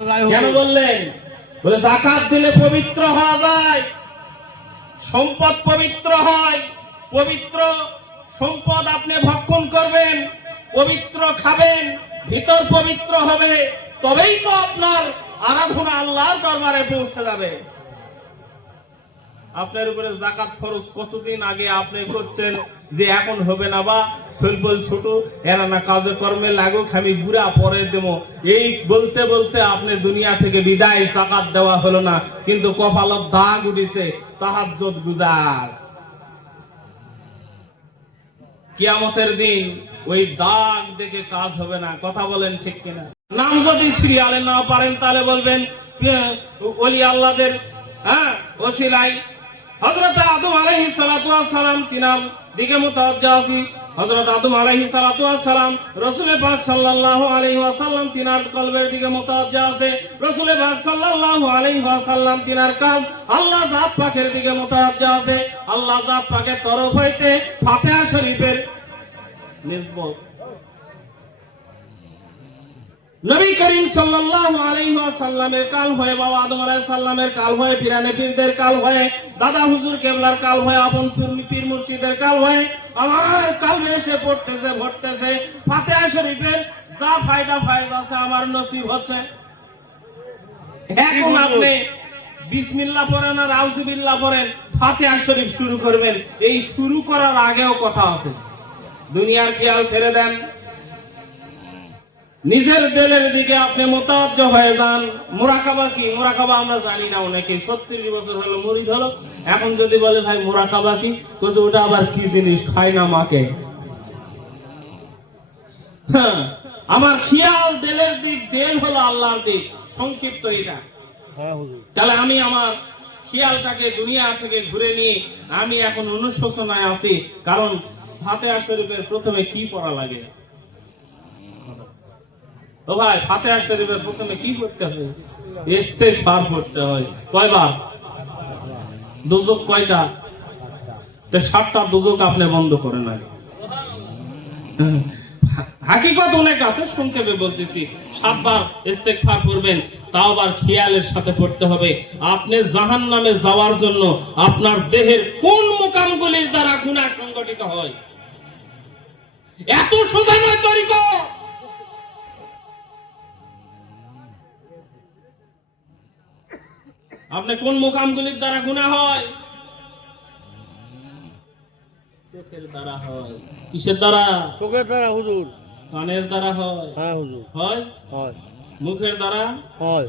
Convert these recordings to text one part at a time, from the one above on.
কেন বললেন? বলে যাকাত দিলে পবিত্র হওয়া যায়, সম্পদ পবিত্র হয়। পবিত্র সম্পদ আপনি ভক্ষণ করবেন, পবিত্র খাবেন, ভিতর পবিত্র হবে, তবেই তো আপনার আরাধনা আল্লাহর দরবারে পৌঁছে যাবে। আপনার উপরে যাকাত ফরজ কতদিন আগে আপনি করছেন যে এখন হবে না, বা শৈলবল ছোট এরা না কাজে কর্মে লাগুক, আমি বুড়া পরে দেব, এই বলতে বলতে আপনি দুনিয়া থেকে বিদায়, যাকাত দেওয়া হলো না, কিন্তু কপালত দাগ উঠিছে তাহাজ্জুদ গুজার। কিয়ামতের দিন ওই দাগ দেখে কাজ হবে না। কথা বলেন ঠিক কিনা? নাম যদি সিরিয়ালে না পারেন তাহলে বলবেন ওলি আল্লাহদের ওসিলাই হযরত আদম আলাইহিস সালাতু ওয়াস সালাম তিনার দিকে মুতাওয়াজ্জা আছি। হযরত আদম আলাইহিস সালাতু ওয়াস সালাম রাসূল পাক সাল্লাল্লাহু আলাইহি ওয়াসাল্লাম তিনার কলবের দিকে মুতাওয়াজ্জা আছে। রাসূল পাক সাল্লাল্লাহু আলাইহি ওয়াসাল্লাম তিনার কাল আল্লাহ জাত পাকের দিকে মুতাওয়াজ্জা আছে। আল্লাহ জাত পাকের তরফ হইতে ফাতিহা শরীফের নিসবত নবী করিম সাল্লাল্লাহু আলাইহি ওয়াসাল্লামের কাল হয়ে, বাবা আদম আলাইহিস সালামের কাল হয়ে, পিরানে পীরদের কাল হয়ে, দাদা হুজুর কেবলার কাল হয়ে, আপন পীর মুর্শিদের কাল হয়ে আমার কালবে এসে পড়তেছে ভরতেছে ফাতিহা শরীফের যা ফায়দা ফায়দা আছে আমার নসিব হচ্ছে। এখন আপনি বিসমিল্লাহ পড়েন আর আউযুবিল্লাহ পড়েন, ফাতিহা শরীফ শুরু করবেন, এই শুরু করার আগেও কথা আছে। দুনিয়ার খেয়াল ছেড়ে দেন, নিজের দিলের দিকে আপনি মুতাওয়াজ্জা হয়ে যান। মুরাকাবা কি? মুরাকাবা আমরা জানি না, অনেকে ৩০ বছর হলো মুরিদ হলো, এখন যদি বলে ভাই মুরাকাবা কি, কইছে ওটা আবার কি জিনিস, খায় না মাকে। আমার খেয়াল দিলের দিক, দিল হলো আল্লাহর দিক, সংক্ষিপ্ত এটা। তাহলে আমি আমার খেয়ালটাকে দুনিয়া থেকে ঘুরে নিয়ে আমি এখন অনুশোচনায় আছি, কারণ ফাতিহা শরীফের প্রথমে কি পড়া লাগে? ও ভাই, ফাতিহা শরীফের প্রথমে কি পড়তে হয়? ইস্তেগফার পড়তে হয়। কয়বার? দুজক কয়টা? তো ৭টা দুজক আপনি বন্ধ করেন আগে। হাকিকত অনেক আছে, সংক্ষেপে বলতেছি। ৭ বার ইস্তেগফার করবেন, তাও আবার খেয়ালের সাথে পড়তে হবে। আপনি জাহান্নামে যাওয়ার জন্য আপনার দেহের কোন মুকামগুলির দ্বারা গুনাহ সংগঠিত হয়, এত সোজা নয় তরিকা। আপনি কোন মুকামগুলির দ্বারা গুনাহ হয়? চোখের দ্বারা হয়। কিসের দ্বারা? চোখের দ্বারা হুজুর। কানের দ্বারা হয়? হ্যাঁ হুজুর। হয়। হয়। মুখের দ্বারা হয়।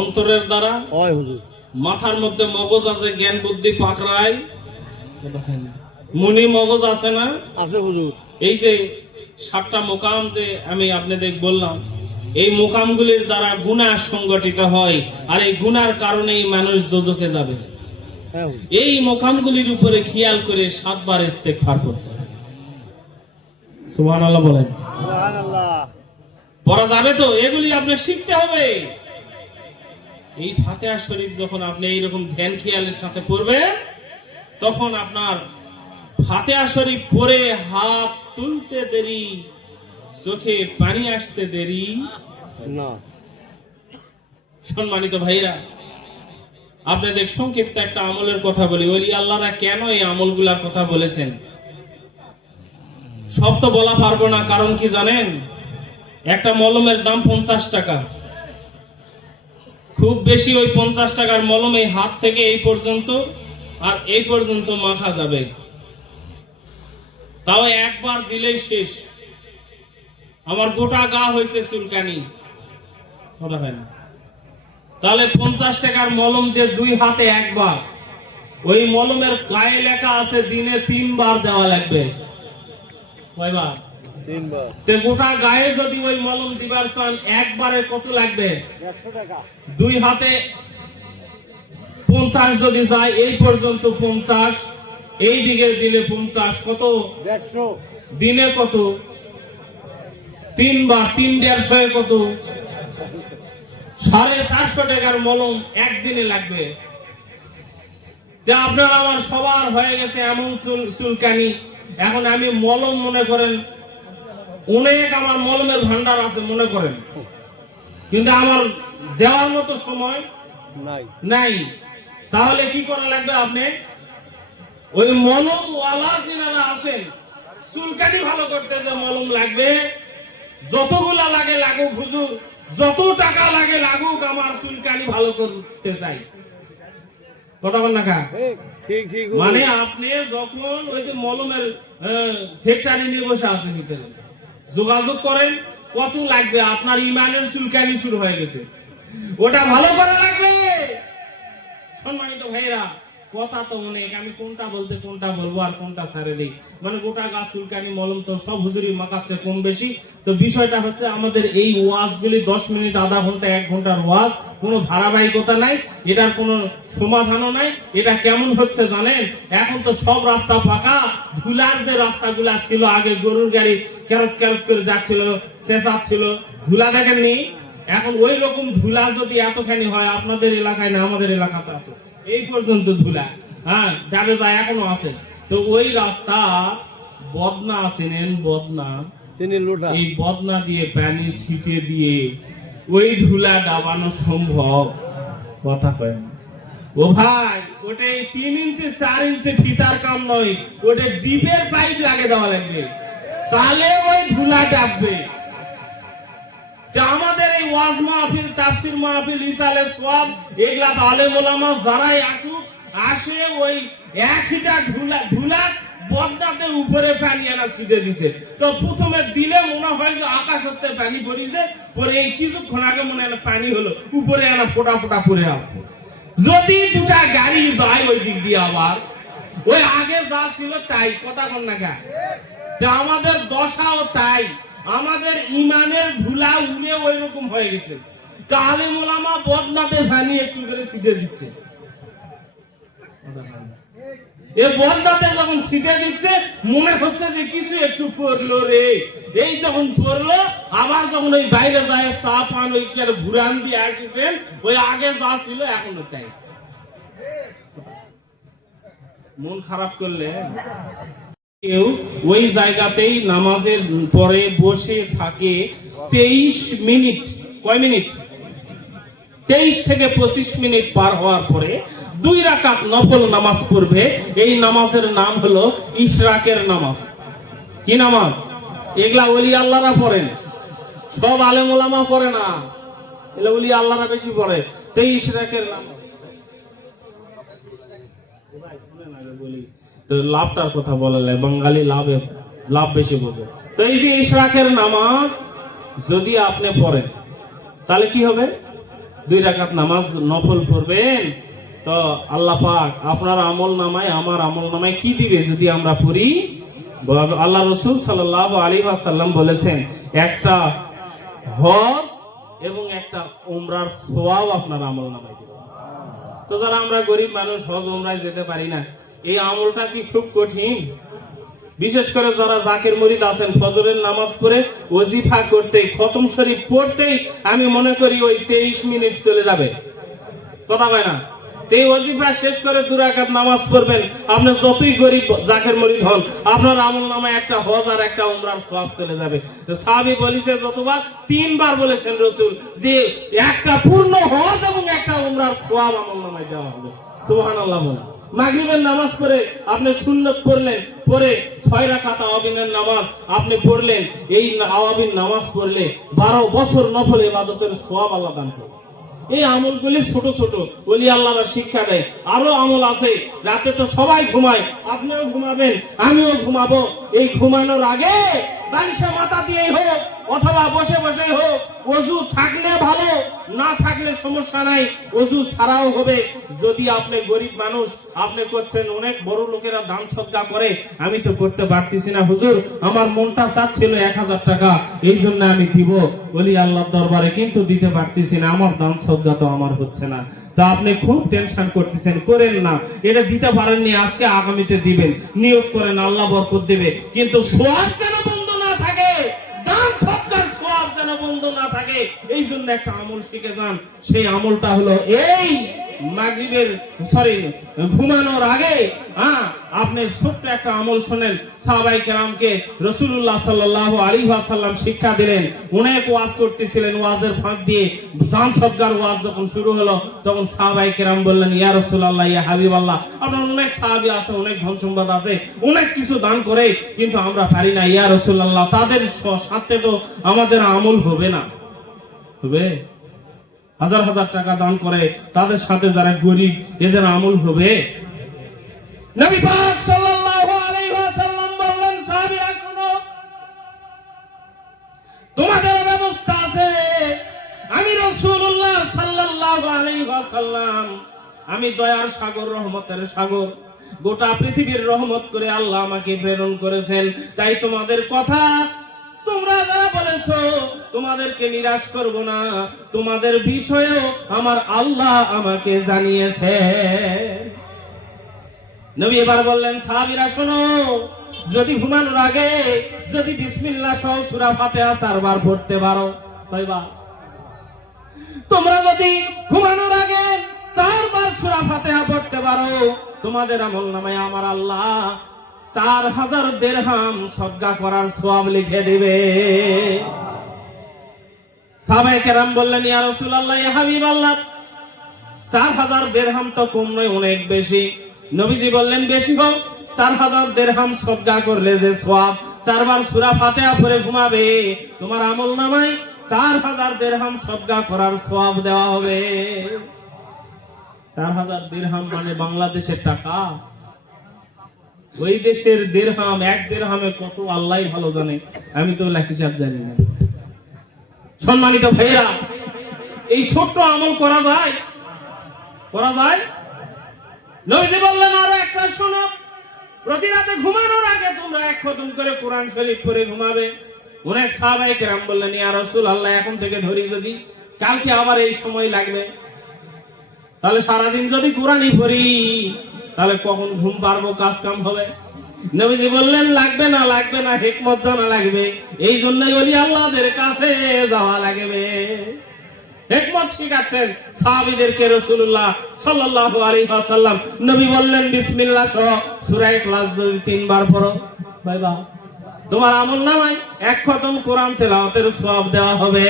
অন্তরের দ্বারা হয় হুজুর। মাথার মধ্যে মগজ আছে, জ্ঞান বুদ্ধি পাকড়ায় মনি মগজ আছে না? আছে হুজুর। এই যে ৭টা মুকাম যে আমি আপনাদের বললাম, এই মুকামগুলির দ্বারা গুনাহ সংগঠিত হয়, আর এই গুনার কারণেই মানুষ দোজখে যাবে। এই মুকামগুলির উপরে খেয়াল করে ৭ বার ইস্তেগফার করতে হবে। সুবহানাল্লাহ বলেন। সুবহানাল্লাহ। পড়া যাবে তো? এগুলি আপনাকে শিখতে হবে। এই ফাতিহা শরীফ যখন আপনি এইরকম ধ্যান খেয়ালের সাথে পড়বেন, তখন আপনার ফাতিহা শরীফ পড়ে হাত তুলতে দেরি, চোখে পানি আসতে দেরি না। সম্মানিত ভাইরা, আপনাদের সংক্ষিপ্ত একটা আমলের কথা বলি। ওলি আল্লাহরা কেন এই আমলগুলার কথা বলেছেন সব তো বলা পারবো না, কারণ কি জানেন? একটা মলমের দাম ৫০ টাকা। খুব বেশি ওই ৫০ টাকার মলমে হাত থেকে এই পর্যন্ত আর এই পর্যন্ত মাখা যাবে, তাও একবার দিলেই শেষ। আমার গোটা গা হয়েছে চুলকানি, কথা হয় না। তাহলে ৫০ টাকার মলম দিয়ে ২ হাতে একবার, ওই মলমের গায়ে লেখা আছে দিনে ৩ বার দেওয়া লাগবে। কয়বার? ৩ বার। তে গোটা গায়ে যদি ওই মলম দিবার চান, একবারে কত লাগবে? ১০০ টাকা। ২ হাতে ৫০ যদি চাই, এই পর্যন্ত ৫০, এই দিকে দিলে ৫০, কত? ১৫০। দিনে কত? ৩ বার, ৩ ১৫০ কত? ৪৫০ টাকার মলম একদিনে লাগবে। আপনার আমার সবার হয়ে গেছে এমন চুলকানি, এখন আমি মলম মনে করেন অনেক, আমার মলমের ভান্ডার আছে মনে করেন, কিন্তু আমার দেওয়ার মতো সময় নাই। নাই। তাহলে কি করা লাগবে? আপনি ওই মলম ওয়ালা যিনারা আছেন, চুলকানি ভালো করতে যে মলম লাগবে, যতগুলা লাগে লাগুক হুজুর, যত টাকা লাগে লাগুক, আমার চুলকানি ভালো করতে চাই। কথা বল না কা? ঠিক ঠিক। মানে আপনি যখন ওই যে মলমের ফ্যাক্টরি নিয়ে বসে আছেন, ভিতরে যোগাযোগ করেন, কত লাগবে, আপনার ইমানের চুলকানি শুরু হয়ে গেছে, ওটা ভালো করা লাগবে। সম্মানিত ভাইরা, কথা তো অনেক, আমি কোনটা বলতে কোনটা বলবো আর কোনটা ছেড়ে দিই, মানে গোটা গা চুলকানি মলম তো সব হুজুরি মাখাচ্ছে কম বেশি। তো বিষয়টা হচ্ছে আমাদের এই ওয়াজগুলি 10 মিনিট, আধা ঘন্টা, 1 ঘন্টার ওয়াজ, কোনো ধারাবাহিকতা নাই, এটার কোনো সমাধানও নাই। এটা কেমন হচ্ছে জানেন? এখন তো সব রাস্তা ফাঁকা, ধুলার যে রাস্তাগুলা ছিল আগে, গরুর গাড়ি ক্যারট ক্যারট করে যাচ্ছিল, চেঁচাচ্ছিল, ধুলা দেখেননি? এখন ওই রকম ধুলা যদি এতখানি হয়, আপনাদের এলাকায় না আমাদের এলাকাতে আছে এই পর্যন্ত ধুলা, হ্যাঁ, ডাবে যায় এখনো আছে। তো ওই রাস্তা বদনা আছেন, বদনা, এই বদনা দিয়ে পানি ছিটিয়ে দিয়ে ওই ধুলা ডাবানো সম্ভব? কথা হয় না। ও ভাই, ওটা 3 ইঞ্চি 4 ইঞ্চি ফিতার কাম নয়, ওটা ডিপের পাইপ লাগে দেওয়া লাগবে, তাহলে ওই ধুলা ডাববে। আমাদের এই ওয়াজ মাহফিল, তাফসীর মাহফিল, ইসালে সওয়াব, এগুলা আলেম ওলামা যারাই আসুক, আসে ওই 1 লিটার ধুলা বদনাতে উপরে পানি আনা ছিটে দিছে। তো প্রথমে দিলে মনে হয় যে আকাশ হতে পানি পড়িছে, পরে এই কিছুক্ষণ আগে মনে হয় পানি হলো, উপরে আনা ফোটা ফোটা পড়ে আছে। যদি দুটা গাড়ি যায় ওই দিক দিয়ে, আবার ওই আগে যা ছিল তাই। কথা বল না কা? আমাদের দশাও তাই, আমাদের ইমানের ধুলা উড়ে ওই রকম হয়ে গেছে। তা আলেম ওলামা বদনাতে পানি একটু করে ছিটে দিচ্ছে, এই বদনাতে যখন ছিটে দিচ্ছে মনে হচ্ছে যে কিছু একটু পড়লো রে। এই যখন পড়লো, আবার যখন ওই বাইরে যায় চা পান, ওই ঘুরান দিয়ে আসছেন, ওই আগে যা ছিল এখনো তাই। মন খারাপ করলে কেউ ওই জায়গাতেই নামাজের পরে বসে থাকে 23 মিনিট। কয় মিনিট? 23 থেকে 25 মিনিট পার হওয়ার পরে 2 রাকাত নফল নামাজ পড়বে। এই নামাজের নাম হলো ইশরাকের নামাজ। কি নামাজ? এগুলা ওলি আল্লাহরা পড়েন, সব আলেম ওলামা পড়ে না, এগুলা ওলি আল্লাহরা বেশি পড়ে। তো ইশরাকের নামাজ, তো লাভটার কথা বলে, বাঙালি লাভ বেশি বোঝে। তো এই যে ইশরাকের নামাজ যদি আপনি পড়েন, তাহলে কি হবে? 2 রাকাত নামাজ নফল পড়বেন, তো আল্লাহ পাক আপনার আমল নামায়, আমার আমল নামায় কি দিবে যদি আমরা পড়ি? আল্লাহ রাসূল সাল্লাল্লাহু আলাইহি ওয়াসাল্লাম বলেছেন, একটা হজ এবং একটা উমরার সওয়াব আপনার আমল নামায় দিবে। তো যারা আমরা গরিব মানুষ, হজ উমরায় যেতে পারি না, এই আমলটা কি খুব কঠিন? বিশেষ করে যারা জাকির মুরিদ আছেন, ফজরের নামাজ পড়ে ওজিফা করতে, খতম শরীফ পড়তেই আমি মনে করি ওই 23 মিনিট চলে যাবে। কথা হয় না? এই ওজিফা শেষ করে 2 রাকাত নামাজ পড়বেন, আপনি যতই গরিব জাকির মুরিদ হন, আপনার আমল নামায় একটা হজ আর একটা উমরার সওয়াব চলে যাবে। তো সাহাবী বলেছে যতবার? 3 বার বলেছেন রাসূল যে একটা পূর্ণ হজ এবং একটা উমরার সওয়াব আমল নামায় দেওয়া হবে। সুবহানাল্লাহ বলেন। মাগরিবের নামাজ পড়ে আপনি সুন্নত পড়লেন, পরে 6 রাকাত আওয়াবিনের নামাজ আপনি পড়লেন, এই আওয়াবিন নামাজ পড়লে 12 বছর নফল ইবাদতের সওয়াব আল্লাহ দান করে। এই আমলগুলি ছোট ছোট ওলি আল্লাহরা শিক্ষা দেয়। আরো আমল আছে, রাতে তো সবাই ঘুমায়, আপনিও ঘুমাবেন, আমিও ঘুমাবো। এই ঘুমানোর আগে বালিশে মাথা দিয়েই হোক অথবা বসে বসেই হোক, ওযু থাকলে ভালো, না থাকলে সমস্যা নাই, ওযু ছাড়াও হবে। যদি আপনি গরিব মানুষ, আপনি করছেন, অনেক বড় লোকেরা দান সদকা করে, আমি তো করতে পারতেছি না হুজুর, আমার মনটা চাচ্ছিল 1000 টাকা, এই জন্য আমি দিব ওলি আল্লাহর দরবারে, কিন্তু দিতে পারতেছি না, আমার দান সদকা তো আমার হচ্ছে না। তা আপনি খুব টেনশন করতেছেন, করেন না, এটা দিতে পারেননি, আজকে আগামীতে দিবেন, নিয়োগ করেন, আল্লাহ বরকত দেবে। কিন্তু সওয়াব যেন বন্ধ না থাকে, দান সদকার সওয়াব যেন বন্ধ না থাকে, এই জন্য একটা আমল শিখে যান। সেই আমলটা হলো এই ঘুমানোর আগে আপনি ছোট্ট একটা আমল শোনেন। সাহাবায়ে কেরামকে রাসূলুল্লাহ সাল্লাল্লাহু আলাইহি ওয়াসাল্লাম শিক্ষা দিলেন। অনেক ওয়াজ করতেছিলেন, ওয়াজের ফাঁক দিয়ে দান সদকার ওয়াজ যখন শুরু হলো, তখন সাহাবায়ে কেরাম বললেন, ইয়া রাসূলুল্লাহ, ইয়া হাবিবাল্লাহ, আপনার অনেক সাহাবী আছে, অনেক ধন সম্পদ আছে, অনেক কিছু দান করে, কিন্তু আমরা পারি না ইয়া রাসূলুল্লাহ, তাদের সাথে তো আমাদের আমল হবে না। হবে? হাজার হাজার টাকা দান করে তাদের সাথে যারা গরিব, এদের আমল হবে? নবী পাক সাল্লাল্লাহু আলাইহি ওয়াসাল্লাম বললেন, সাহাবীরা শুনো, তোমাদের ব্যবস্থা আছে। আমি রাসূলুল্লাহ সাল্লাল্লাহু আলাইহি ওয়াসাল্লাম, আমি দয়ার সাগর, রহমতের সাগর, গোটা পৃথিবীর রহমত করে আল্লাহ আমাকে প্রেরণ করেছেন। তাই তোমাদের কথা তোমরা যারা বলেছো, তোমাদেরকে নিরাশ করব না। তোমাদের বিষয়েও আমার আল্লাহ আমাকে জানিয়েছে। নবী এবার বললেন, সাহাবীরা শোনো, যদি ঘুমানোর আগে যদি বিসমিল্লাহ সহ সূরা ফাতিহা 4 বার পড়তে পারো, কয়বার? তোমরা যদি ঘুমানোর আগে 4 বার সূরা ফাতিহা পড়তে পারো, তোমাদের আমলনামায় আমার আল্লাহ 4000 দিরহাম সদকা করার সওয়াব লিখে দিবে। সাহাবায়ে কেরাম বললেন, ইয়া রাসূলুল্লাহ, ইয়া হাবিবাল্লাহ, 4000 দিরহাম তো কম নয়, অনেক বেশি। নবীজি বললেন, বেশি হোক, 4000 দিরহাম সদকা করলে যে সওয়াব, 4 বার সূরা ফাতিহা পড়ে ঘুমাবে, তোমার আমলনামায় 4000 দিরহাম সদকা করার সওয়াব দেওয়া হবে। 4000 দিরহাম মানে বাংলাদেশের টাকা। ওই দেশের দিরহাম, এক দিরহামে কত আল্লাহই ভালো জানে, আমি তো হিসাব জানি না। সম্মানিত ভাইরা, এই ছোট্ট আমল করা যায়? করা যায়? নবীজি বললেন, আরো একটা শোনো, প্রতি রাতে ঘুমানোর আগে তোমরা 1 খতম করে কোরআন শরীফ পড়ে ঘুমাবে। অনেক সাহাবায়ে কেরাম বললেন, ইয়া রাসূলুল্লাহ, এখন থেকে ধরি, যদি কালকে আবার এই সময় লাগবে, তাহলে সারাদিন যদি কোরআনই পড়ি, তাহলে কখন ঘুম পারবো, কাজ কাম হবে? নবীজি বললেন, লাগবে না, লাগবে না, হিকমত জানা লাগবে। এই জন্যই ওলি আল্লাহদের কাছে যাওয়া লাগবে। হিকমত শিখাচ্ছেন সাহাবীদেরকে রাসূলুল্লাহ সাল্লাল্লাহু আলাইহি ওয়াসাল্লাম। নবী বললেন, বিসমিল্লাহ সহ সূরা ইখলাস যদি 3 বার পড়ো, ভাইবা, তোমার আমলনামায় 1 খতম কোরআন তেলাওয়াতের সওয়াব দেওয়া হবে।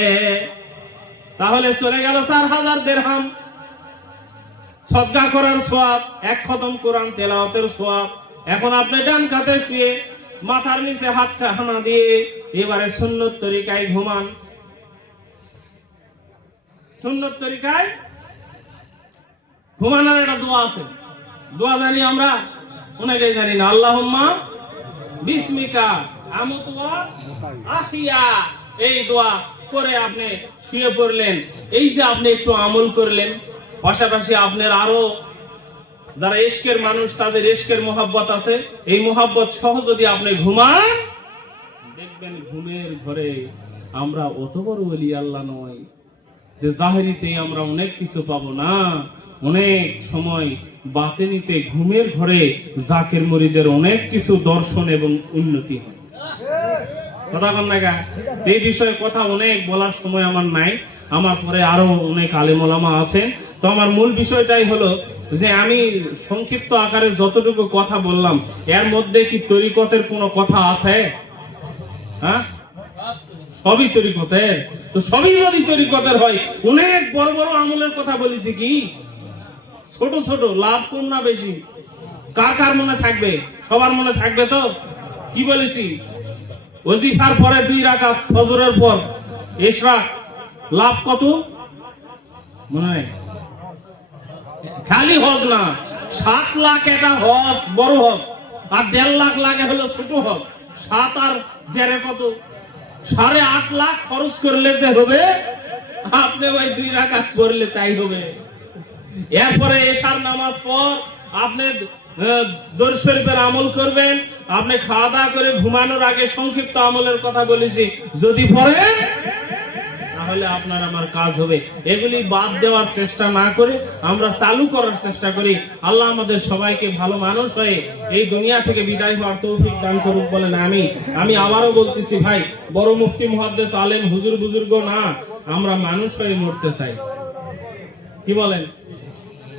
তাহলে চলে গেল 4000 দিরহাম সদকা করার সওয়াব, 1 খতম কোরআন তেলাওয়াতের সওয়াব। এখন আপনি ডান কাতে শুয়ে মাথার নিচে হাতখানা দিয়ে এবারে সুন্নত তরিকায় ঘুমান। সুন্নত তরিকায় ঘুমানোর একটা দোয়া আছে, দোয়া জানি আমরা, অনেকেই জানি না। আল্লাহুম্মা বিসমিকা আমুতু ওয়া আহইয়া, এই দোয়া করে আপনি শুয়ে পড়লেন। এই যে আপনি একটু আমল করলেন, পাশাপাশি আপনার আরো যারা ইশকের মানুষ, তাদের ইশকের মোহাব্বত আছে, এই মোহাব্বত সহ যদি আপনি ঘুমান, দেখবেন ঘুমের ঘরে আমরা অত বড় ওলি আল্লাহ নয় যে জাহেরিতে আমরা অনেক কিছু পাবো না। অনেক সময় বাতিনিতে ঘুমের ঘরে জাকের মুরিদের অনেক কিছু দর্শন এবং উন্নতি হয়। কথা বল না গা? এই বিষয়ে কথা অনেক বলার সময় আমার নাই, আমার পরে আরো অনেক আলেম ওলামা আছেন। তো আমার মূল বিষয়টাই হলো যে আমি সংক্ষিপ্ত আকারে যতটুকু কথা বললাম, এর মধ্যে কি তরিকতের কোনো কথা আছে? হ্যাঁ, সবই তরিকতের। তো সবই যদি তরিকতের হয়, অনেক বড় বড় আমলের কথা বলেছি, কি ছোট ছোট লাভ কম না বেশি? কার কার মনে থাকবে? সবার মনে থাকবে তো? কি বলেছি? ওজিফার পরে 2 রাকাত, ফজরের পর ইশরাক, লাভ কত মনে হয়? খালি হজ না, 7 লাখ এটা হজ, বড় হজ, আর 1.5 লাখ লাগে হলো ছোট হজ। 7 আর 1.5 কত? 8.5 লাখ খরচ করলে যে হবে, আপনি ওই 2 রাকাত পড়লে তাই হবে। এরপরে এশার নামাজ পর আপনি দরুদ শরীফের আমল করবেন। আপনি খাওয়া দাওয়া করে ঘুমানোর আগে সংক্ষিপ্ত আমলের কথা বলেছি, যদি পড়েন তাহলে আপনার আমার কাজ হবে। এগুলি বাদ দেওয়ার চেষ্টা না করে আমরা চালু করার চেষ্টা করি। আল্লাহ আমাদের সবাইকে ভালো মানুষ হয়ে এই দুনিয়া থেকে বিদায় হওয়ার তৌফিক দান করুক বলেন আমিন। আমি আবারও বলতেছি ভাই, বড় মুফতি মুহাদ্দিস আলেম হুজুর বুজুর্গ না, আমরা মানুষ হয়ে মরতে চাই। কি বলেন?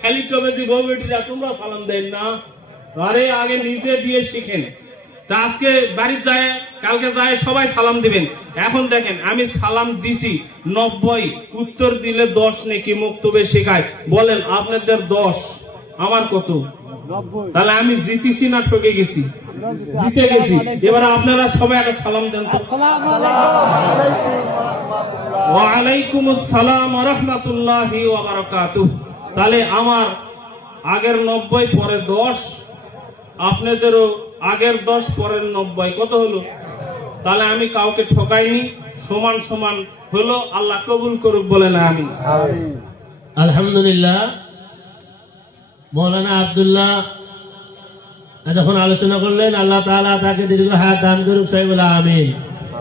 খালি কবে যে বউ বেটিরা তোমরা সালাম দেন না, আরে আগে নিজে দিয়ে শিখেন। তা আজকে বাড়ি যায়, কালকে যায় সবাই সালাম দিবেন। এখন দেখেন আমি সালাম দিছি 90, উত্তর দিলে 10 নাকি মুক্তবে শেখায়। বলেন আপনাদের 10, আমার কত? 90 তাহলে আমি জিতেছি না ঠকে গেছি? জিতে গেছি। এবার আপনারা সবাই একটা সালাম দেন তো। আসসালামু আলাইকুম ওয়া আলাইকুম আসসালাম ওয়া রাহমাতুল্লাহি ওয়া বারাকাতুহু। তাহলে আমার আগের 90 পরে 10, আপনাদেরও আগের 10 পরের 90, কত হলো? তাহলে আমি কাউকে ঠকাইনি, সমান সমান হলো। আল্লাহ কবুল করুক, বলেন আমিন। আমিন আলহামদুলিল্লাহ। মৌলানা আব্দুল্লাহ যখন আলোচনা করলেন, আল্লাহ তাআলা তাকে দীর্ঘ হায়াত দান করুক, সবাই বলে আমিন।